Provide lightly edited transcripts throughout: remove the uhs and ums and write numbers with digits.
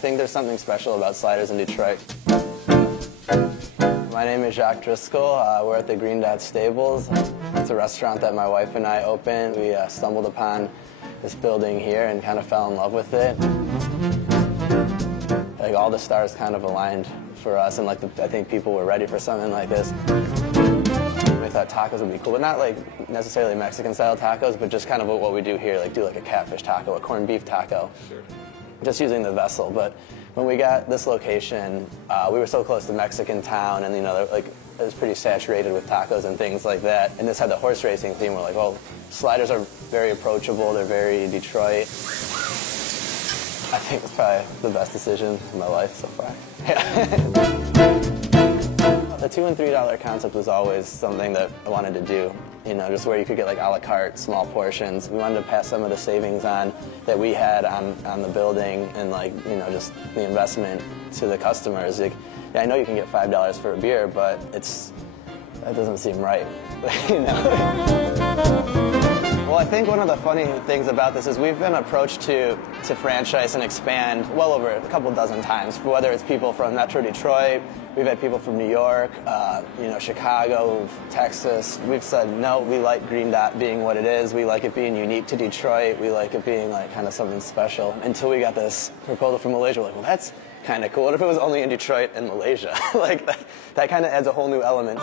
think there's something special about sliders in Detroit. My name is Jacques Driscoll. We're at the Green Dot Stables. It's a restaurant that my wife and I opened. We stumbled upon this building here and kind of fell in love with it. Like, all the stars kind of aligned for us, and like I think people were ready for something like this. We thought tacos would be cool, but not like necessarily Mexican-style tacos, but just kind of what we do here, like do like a catfish taco, a corned beef taco. Sure. Just using the vessel. But when we got this location, we were so close to Mexican town, and like it was pretty saturated with tacos and things like that. And this had the horse racing theme. We're like, well, sliders are very approachable. They're very Detroit. I think it's probably the best decision in my life so far. Yeah. The $2 and $3 concept was always something that I wanted to do, you know, just where you could get like a la carte, small portions. We wanted to pass some of the savings on that we had on the building, and like, you know, just the investment to the customers. Like, yeah, I know you can get $5 for a beer, but that doesn't seem right, you know. Well, I think one of the funny things about this is we've been approached to franchise and expand well over a couple dozen times, whether it's people from Metro Detroit, we've had people from New York, you know, Chicago, Texas. We've said, no, we like Green Dot being what it is. We like it being unique to Detroit. We like it being like kind of something special. Until we got this proposal from Malaysia, we're like, well, that's kind of cool. What if it was only in Detroit and Malaysia? Like, that kind of adds a whole new element.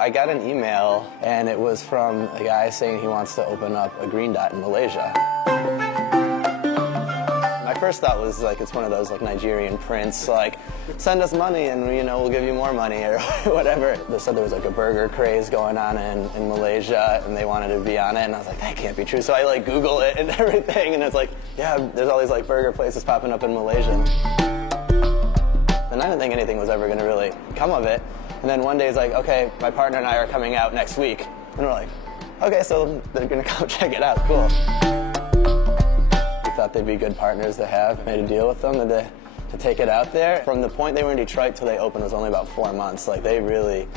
I got an email, and it was from a guy saying he wants to open up a Green Dot in Malaysia. My first thought was like, it's one of those like Nigerian prince, like, send us money and, you know, we'll give you more money or whatever. They said there was like a burger craze going on in Malaysia, and they wanted to be on it, and I was like, that can't be true. So I like Google it and everything, and it's like, yeah, there's all these like burger places popping up in Malaysia. And I didn't think anything was ever going to really come of it. And then one day he's like, okay, my partner and I are coming out next week. And we're like, okay, so they're going to come check it out. Cool. We thought they'd be good partners to have. Made a deal with them to take it out there. From the point they were in Detroit till they opened was only about 4 months. Like, they really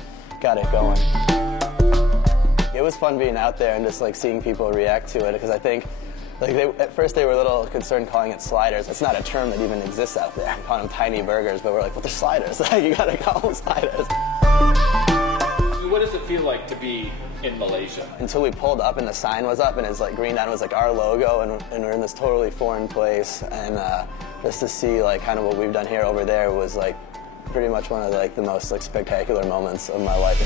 got it going. It was fun being out there and just like seeing people react to it, because I think like at first they were a little concerned calling it sliders. It's not a term that even exists out there. We call them tiny burgers, but we're like, well, they're sliders. You gotta call them sliders. What does it feel like to be in Malaysia? Until we pulled up and the sign was up and it's like Green Dot was like our logo, and we're in this totally foreign place, and just to see like kind of what we've done here over there was like pretty much one of like the most like spectacular moments of my life.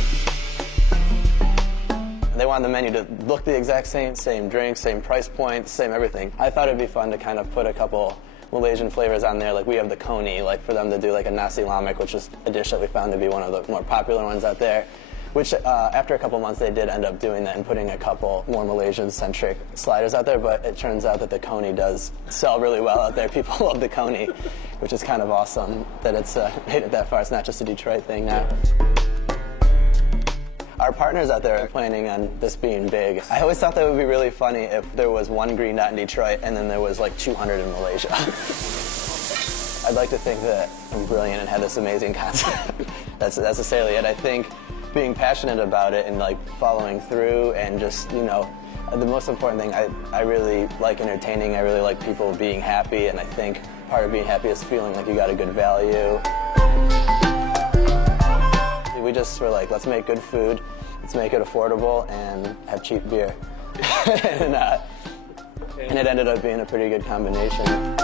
They wanted the menu to look the exact same drinks, same price point, same everything. I thought it'd be fun to kind of put a couple Malaysian flavors on there. Like, we have the coney, like for them to do like a nasi lemak, which is a dish that we found to be one of the more popular ones out there. Which after a couple months they did end up doing that and putting a couple more Malaysian-centric sliders out there, but it turns out that the coney does sell really well out there. People love the coney, which is kind of awesome that it's made it that far. It's not just a Detroit thing now. Our partners out there are planning on this being big. I always thought that would be really funny if there was one Green Dot in Detroit and then there was like 200 in Malaysia. I'd like to think that I'm brilliant and had this amazing concept. That's necessarily it. I think being passionate about it and like following through, and just, you know, the most important thing, I really like entertaining. I really like people being happy, and I think part of being happy is feeling like you got a good value. We just were like, let's make good food, let's make it affordable, and have cheap beer. And it ended up being a pretty good combination.